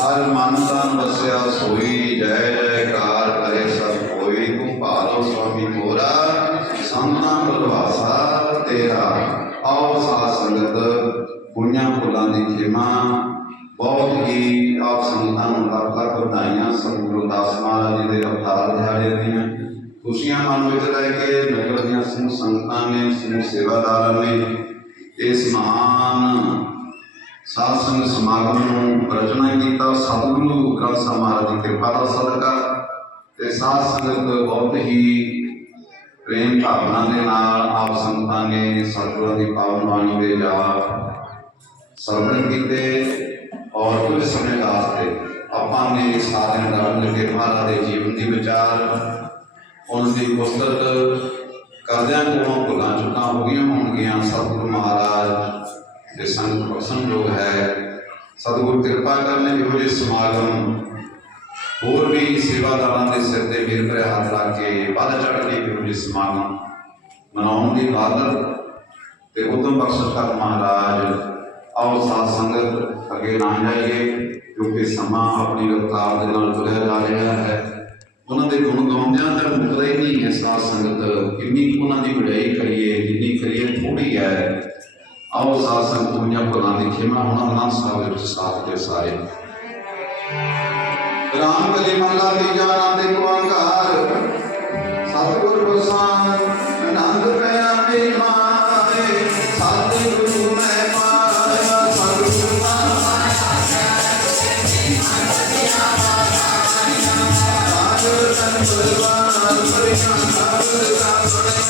हर मन तन बसया सोई जय ਸੰਤਾਂ ਬਲਵਾਸਾ ਤੇਰਾ। ਆਓ ਸਾਧ ਸੰਗਤ ਪੁੰਨਿਆ ਭੁੱਲਾਂ ਦੀ ਖਿਮਾ। ਬਹੁਤ ਹੀ ਆਪ ਸੰਗਤਾਂ ਨੂੰ ਲੱਖ ਲੱਖ ਵਧਾਈਆਂ ਸਤਿਗੁਰੂ ਦਾਸ ਮਹਾਰਾਜ ਜੀ ਦੇ ਅਵਤਾਰ ਦਿਹਾੜੇ ਦੀਆਂ। ਖੁਸ਼ੀਆਂ ਮਨ ਵਿੱਚ ਲੈ ਕੇ ਨਗਰ ਦੀਆਂ ਸਮੂਹ ਸੰਗਤਾਂ ਨੇ ਸਮੂਹ ਸੇਵਾਦਾਰਾਂ ਨੇ ਇਸ ਮਹਾਨ ਸਾਧ ਸੰਗ ਸਮਾਗਮ ਨੂੰ ਰਚਨਾ ਕੀਤਾ। ਸਤਿਗੁਰੂ ਗ੍ਰੰਥ ਸਾਹਿਬ ਮਹਾਰਾਜ ਦੀ ਕਿਰਪਾ ਦਾ ਸਦਕਾ ਤੇ ਸਾਧ ਸੰਗਤ ਬਹੁਤ ਹੀ ਪ੍ਰੇਮ ਭਾਵਨਾ ਦੇ ਨਾਲ ਆਪ ਸੰਗਤਾਂ ਨੇ ਸਤਿਗੁਰਾਂ ਦੀ ਪਾਵਨ ਬਾਣੀ ਦੇ ਜਾਪ ਸਰਵਣ ਕੀਤੇ ਔਰ ਕੁਝ ਸਮੇਂ ਵਾਸਤੇ ਆਪਾਂ ਨੇ ਸਾਧਨ ਕਰਨ ਲੱਗੇ ਮਹਾਰਾਜ ਦੇ ਜੀਵਨ ਦੀ ਵਿਚਾਰ ਉਹਨਾਂ ਦੀ ਪੁਸਤਕ ਕਰਦਿਆਂ ਕੋਲੋਂ ਭੁੱਲਾਂ ਚੁੱਕਾਂ ਹੋ ਗਈਆਂ ਹੋਣਗੀਆਂ, ਸਤਿਗੁਰੂ ਮਹਾਰਾਜ ਦੇ ਸੰਗ ਪ੍ਰਸੰਨਯੋਗ ਹੈ, ਸਤਿਗੁਰ ਕਿਰਪਾ ਕਰਨ ਇਹੋ ਜਿਹੇ ਸਮਾਗਮ ਹੋਰ ਵੀ ਸੇਵਾਦਾਰਾਂ ਦੇ ਸਿਰ ਤੇ ਮੇਰ ਭਰੇ ਹੱਥ ਲਾ ਕੇ ਵੱਧ ਚੜ੍ਹ ਕੇ ਗੁਰੂ ਜੀ ਸਮਾਗਮ ਮਨਾਉਣ ਦੀ ਬਾਦਲ ਤੇ ਉਤਮ ਬਖਸ਼ ਕਰ ਮਹਾਰਾਜ, ਆਓ ਸਾਧ ਸੰਗਤ ਅੱਗੇ ਨਾ ਜਾਈਏ, ਕਿਉਂਕਿ ਸਮਾਂ ਆਪਣੀ ਰਫਤਾਰ ਦੇ ਨਾਲ ਤੁਰਿਆ ਜਾ ਰਿਹਾ ਹੈ। ਉਹਨਾਂ ਦੇ ਗੁਣ ਗਾਉਂਦਿਆਂ ਤਾਂ ਮੁਕਦਾ ਹੀ ਨਹੀਂ ਹੈ ਸਾਧ ਸੰਗਤ। ਕਿੰਨੀ ਕੁ ਉਹਨਾਂ ਦੀ ਵਡਿਆਈ ਕਰੀਏ, ਜਿੰਨੀ ਕਰੀਏ ਥੋੜੀ ਹੈ। ਆਓ ਸਾਧ ਸੰਗਤ ਦੁਨੀਆ ਭੁੱਲਾਂ ਦੀ ਖਿਮਾ, ਹੁਣ ਅਨੰਦ ਸਾਹਿਬ ਵਿੱਚ ਸਾਥ ਦੇ ਸਾਰੇ। ਰਾਮ ਕਲੀ ਮਹਲਾ ਤੀਜਾ ਨਾਮ ਦੇ ਕੁਆਂਕਾਰ। ਸਤਿਗੁਰ ਪ੍ਰਸਾਦ ਆਨੰਦ ਪਿਆ ਮੇਰੀ ਮਾਏ ਸਤਿਗੁਰੂ ਮੈਂ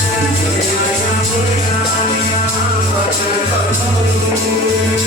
Thank you.